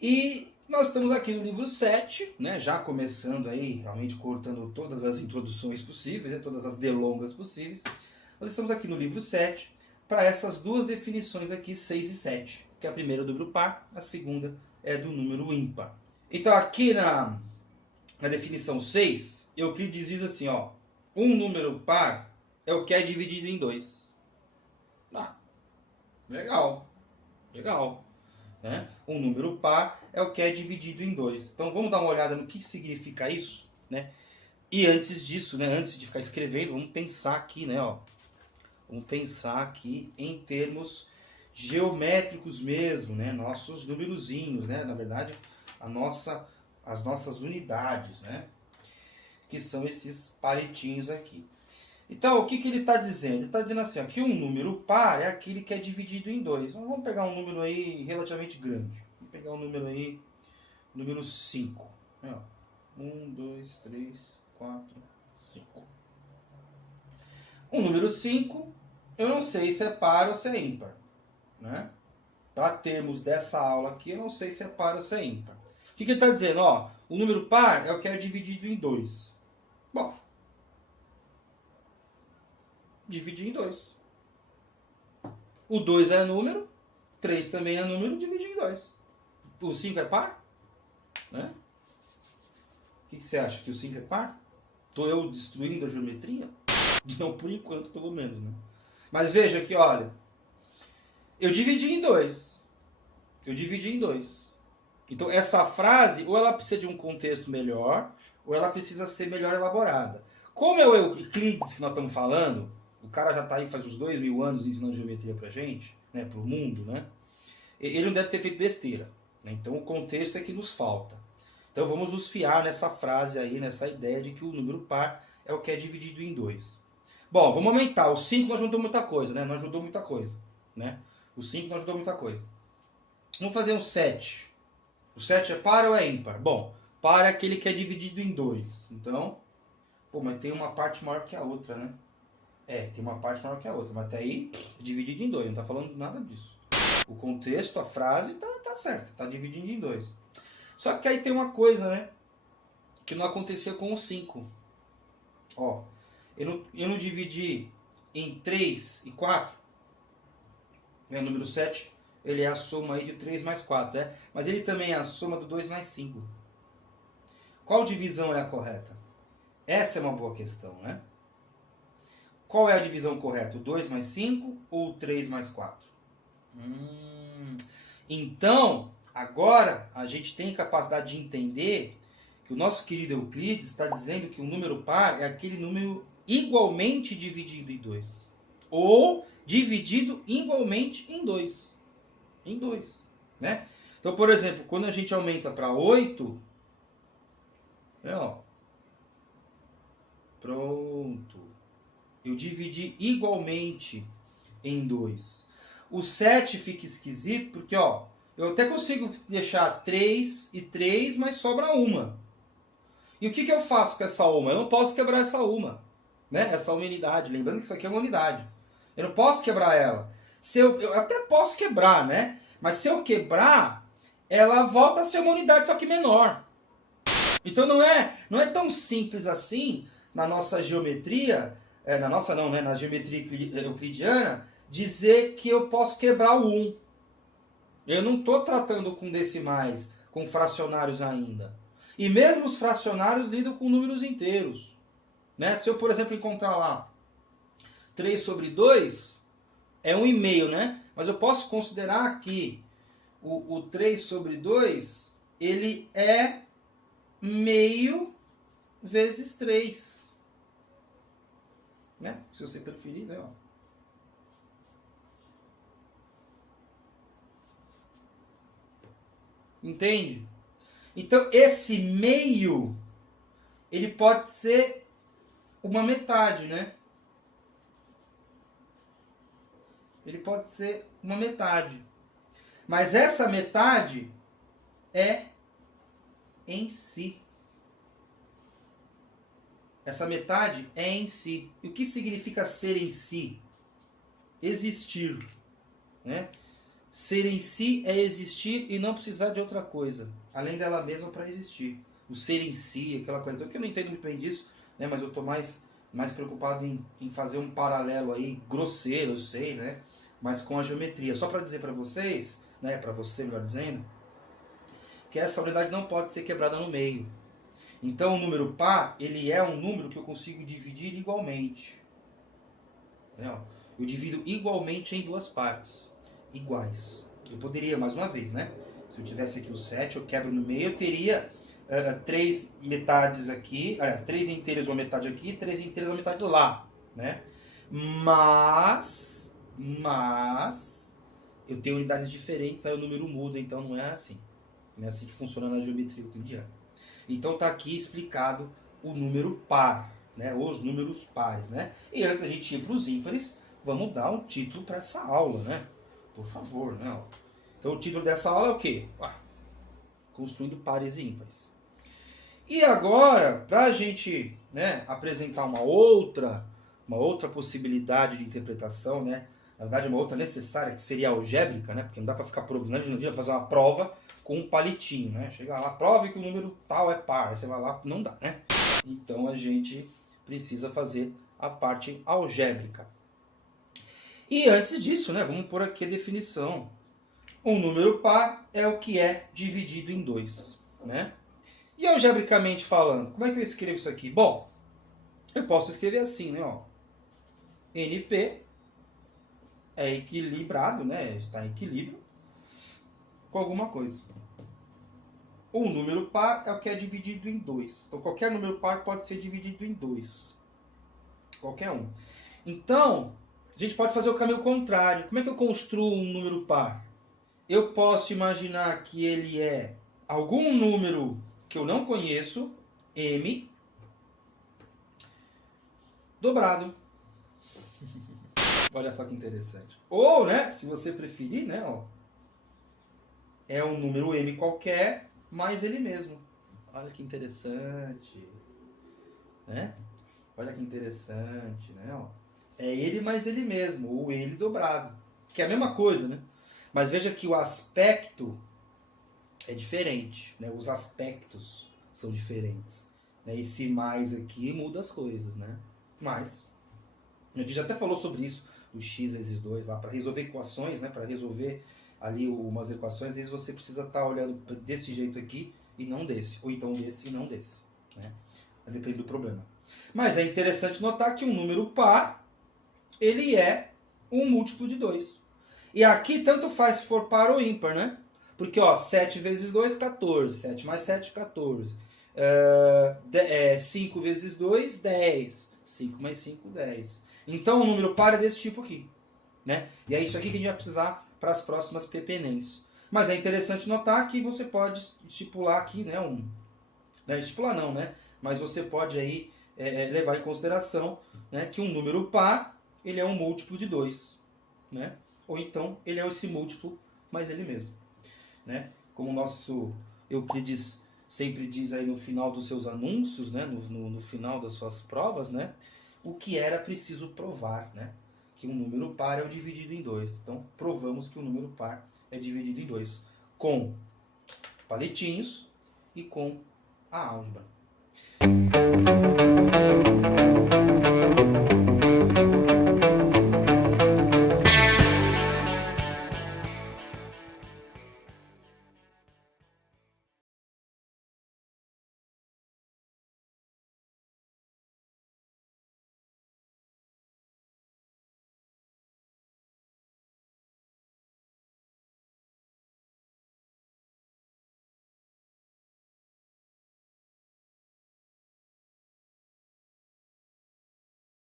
E nós estamos aqui no livro 7, né, já começando aí, realmente cortando todas as introduções possíveis, né, todas as delongas possíveis. Nós estamos aqui no livro 7 para essas duas definições aqui, 6 e 7, que a primeira é do número par, a segunda é do número ímpar. Então aqui na definição 6, Euclides diz assim, ó, um número par é o que é dividido em 2. Ah, legal, legal. Né? Um número par é o que é dividido em 2. Então vamos dar uma olhada no que significa isso, né? E antes disso, né, antes de ficar escrevendo, vamos pensar aqui, né, ó. Vamos pensar aqui em termos geométricos mesmo, né? Nossos numerozinhos, né? Na verdade, as nossas unidades, né? Que são esses palitinhos aqui. Então, o que ele está dizendo? Ele está dizendo assim, ó, que um número par é aquele que é dividido em 2. Então, vamos pegar um número aí relativamente grande. Vamos pegar um número aí, número 5. 1, 2, 3, 4, 5. Um número 5, eu não sei se é par ou se é ímpar. Né? Para termos dessa aula aqui, eu não sei se é par ou se é ímpar. O que ele está dizendo? Ó, o número par é o que é dividido em 2. Bom, dividir em 2. O 2 é número, 3 também é número, dividir em 2. O 5 é par? Né? O que você acha? Que o 5 é par? Estou eu destruindo a geometria? Não, por enquanto, pelo menos. Né? Mas veja aqui, olha. Eu dividi em 2. Eu dividi em 2. Então, essa frase, ou ela precisa de um contexto melhor, ou ela precisa ser melhor elaborada. Como é o Euclides que nós estamos falando, o cara já está aí faz uns 2000 anos ensinando geometria pra gente, né, pro mundo, né? Ele não deve ter feito besteira. Né? Então o contexto é que nos falta. Então vamos nos fiar nessa frase aí, nessa ideia de que o número par é o que é dividido em 2. Bom, vamos aumentar. O 5 não ajudou muita coisa, né? Não ajudou muita coisa. Né? O 5 não ajudou muita coisa. Vamos fazer um 7. O 7 é par ou é ímpar? Bom, par é aquele que é dividido em 2. Então, pô, mas tem uma parte maior que a outra, né? Tem uma parte maior que a outra, mas até aí, dividido em 2, não está falando nada disso. O contexto, a frase, tá certo, está dividindo em 2. Só que aí tem uma coisa, né, que não acontecia com o 5. Ó, eu não dividi em 3 e 4, né, o número 7, ele é a soma aí de 3 mais 4, né? Mas ele também é a soma do 2 mais 5. Qual divisão é a correta? Essa é uma boa questão, né? Qual é a divisão correta? O 2 mais 5 ou o 3 mais 4? Então, agora a gente tem capacidade de entender que o nosso querido Euclides está dizendo que o número par é aquele número igualmente dividido em 2. Ou dividido igualmente em 2. Em 2. Né? Então, por exemplo, quando a gente aumenta para 8, né, ó, pronto. Eu dividi igualmente em 2. O 7 fica esquisito porque, ó, eu até consigo deixar 3 e 3, mas sobra uma. E o que eu faço com essa uma? Eu não posso quebrar essa uma. Né? Essa uma unidade. Lembrando que isso aqui é uma unidade. Eu não posso quebrar ela. Eu até posso quebrar, né? Mas se eu quebrar, ela volta a ser uma unidade, só que menor. Então não é tão simples assim na nossa geometria, na nossa não, né, na geometria euclidiana, dizer que eu posso quebrar o 1. Eu não estou tratando com decimais, com fracionários ainda. E mesmo os fracionários lidam com números inteiros. Né? Se eu, por exemplo, encontrar lá 3 sobre 2, é 1,5, né? Mas eu posso considerar que o 3 sobre 2, ele é meio vezes 3. Né? Se você preferir, né? Ó. Entende? Então, esse meio, ele pode ser uma metade, né? Ele pode ser uma metade. Mas essa metade é em si. Essa metade é em si. E o que significa ser em si? Existir. Né? ser em si é existir e não precisar de outra coisa, além dela mesma para existir. O ser em si, aquela coisa. Que eu não entendo muito bem disso, né? Mas eu estou mais preocupado em fazer um paralelo aí, grosseiro, eu sei, né? Mas com a geometria. Só para dizer para vocês, né? Para você, melhor dizendo, que essa unidade não pode ser quebrada no meio. Então o número par, ele é um número que eu consigo dividir igualmente. Entendeu? Eu divido igualmente em duas partes, iguais. Eu poderia, mais uma vez, né? Se eu tivesse aqui o 7, eu quebro no meio, eu teria 3 metades aqui, aliás, 3 inteiras uma metade aqui, 3 inteiras uma metade lá, né? Mas, eu tenho unidades diferentes, aí o número muda, então não é assim. Não é assim que funciona na geometria euclidiana. Então está aqui explicado o número par, né? Os números pares, né? E antes da gente ir para os ímpares, vamos dar um título para essa aula, né? Por favor, né? Então o título dessa aula é o quê? Construindo pares e ímpares. E agora, para a gente, né, apresentar uma outra possibilidade de interpretação, né? Na verdade, uma outra necessária, que seria a algébrica, né? Porque não dá para ficar provando, a gente não devia fazer uma prova com um palitinho, né? Chegar lá, prove que o número tal é par, aí você vai lá, não dá, né? Então a gente precisa fazer a parte algébrica. E antes disso, né, vamos pôr aqui a definição. Um número par é o que é dividido em 2, né? E algebricamente falando, como é que eu escrevo isso aqui? Bom, eu posso escrever assim, né? Ó. NP é equilibrado, né? Está em equilíbrio com alguma coisa. Um número par é o que é dividido em 2. Então, qualquer número par pode ser dividido em 2. Qualquer um. Então, a gente pode fazer o caminho contrário. Como é que eu construo um número par? Eu posso imaginar que ele é algum número que eu não conheço, M, dobrado. Olha só que interessante. Ou, né, se você preferir, né, ó, é um número M qualquer, mais ele mesmo. Olha que interessante. Né? Olha que interessante, né? Ó. É ele mais ele mesmo, ou ele dobrado. Que é a mesma coisa, né? Mas veja que o aspecto é diferente, né? Os aspectos são diferentes. Né? Esse mais aqui muda as coisas, né? Mas, a gente já até falou sobre isso, o x vezes 2 lá, para resolver equações, né? Para resolver ali umas equações, às vezes você precisa estar olhando desse jeito aqui e não desse, ou então desse e não desse, né? Depende do problema. Mas é interessante notar que um número par, ele é um múltiplo de 2. E aqui tanto faz se for par ou ímpar, né? Porque, ó, 7 vezes 2, 14. 7 mais 7, 14. 5 vezes 2, 10. 5 mais 5, 10. Então, o número par é desse tipo aqui, né? E é isso aqui que a gente vai precisar para as próximas PPNEMs. Mas é interessante notar que você pode estipular aqui, né? Estipular não, né? Mas você pode aí levar em consideração, né, que um número par, ele é um múltiplo de 2, né? Ou então ele é esse múltiplo mais ele mesmo, né? Como o nosso Euclides sempre diz aí no final dos seus anúncios, né, no final das suas provas, né, o que era preciso provar, né? Que um número par é o dividido em 2. Então, provamos que o número par é dividido em 2, com palitinhos e com a álgebra.